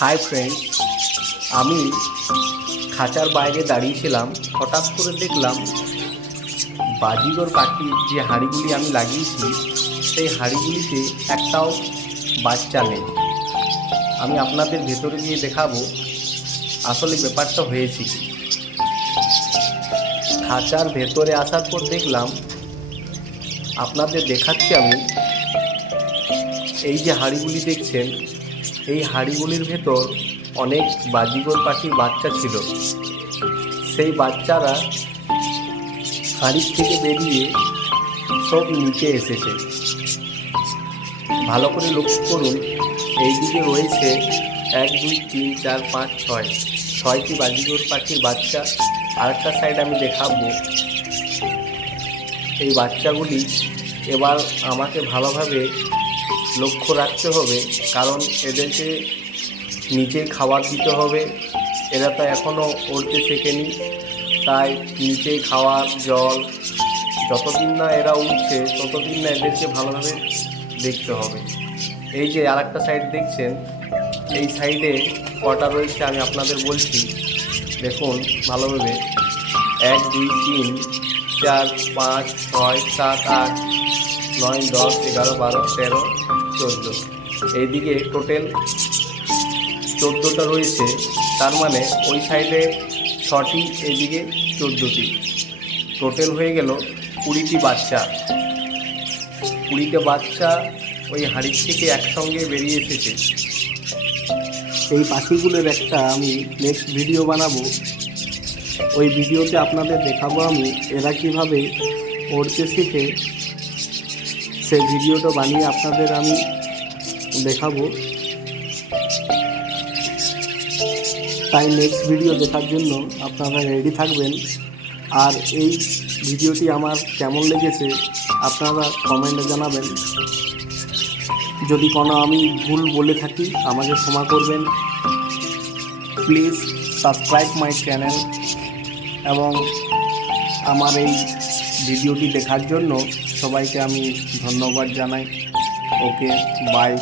Hi friend, আমি খাঁচার বাইরে দাঁড়িয়েছিলাম। হঠাৎ করে দেখলাম বাজিগর পাখির যে হাঁড়িগুলি আমি লাগিয়েছি সেই হাঁড়িগুলিতে একটাও বাচ্চা নেই। আমি আপনাদের ভেতরে গিয়ে দেখাবো আসলে ব্যাপারটা হয়েছে কি। খাঁচার ভেতরে আসার পর দেখলাম, আপনাদের দেখাচ্ছি আমি, এই যে হাঁড়িগুলি দেখছেন, এই হাঁড়িগুলির ভেতর অনেক বাজিগর পাখির বাচ্চা ছিল। সেই বাচ্চারা হাঁড়ির থেকে বেরিয়ে সব নিচে এসেছে। ভালো করে লক্ষ্য করুন, এই দিকে রয়েছে 1 2 3 4 5 6 ছয়টি বাজিগর পাখির বাচ্চা। আরেকটা সাইড আমি দেখাবো। এই বাচ্চাগুলি এবার আমাকে ভালোভাবে লক্ষ্য রাখতে হবে, কারণ এদেরকে নিচে খাবার দিতে হবে। এরা তো এখনও উড়তে শেখেনি, তাই নিচেই খাওয়ার জল, যতদিন না এরা উঠছে ততদিন না এদেরকে ভালোভাবে দেখতে হবে। এই যে আরেকটা সাইড দেখছেন, এই সাইডে কটা রয়েছে আমি আপনাদের বলছি, দেখুন ভালোভাবে। 1 2 3 4 5 6 7 8 9 10 11 12 13 14। এইদিকে টোটাল 14টা রয়েছে। তার মানে ওই সাইডে 6টি, এইদিকে 14টি, টোটাল হয়ে গেল 20টি বাচ্চা। 20টা বাচ্চা ওই হাঁড়ির থেকে একসঙ্গে বেরিয়ে এসেছে। এই পাখিগুলোর একটা আমি নেক্সট ভিডিও বানাবো। ওই ভিডিওতে আপনাদের দেখাবো আমি এরা কীভাবে উড়তে শিখে। সেই ভিডিওটা বানিয়ে আপনাদের আমি দেখাবো। তাই নেক্সট ভিডিও দেখার জন্য আপনারা রেডি থাকবেন। আর এই ভিডিওটি আমার কেমন লেগেছে আপনারা কমেন্টে জানাবেন। যদি কোনো আমি ভুল বলে থাকি আমাকে ক্ষমা করবেন। প্লিজ সাবস্ক্রাইব মাই চ্যানেল এবং আমার এই ভিডিওটি দেখার জন্য সবাইকে আমি ধন্যবাদ জানাই। ওকে, বাই।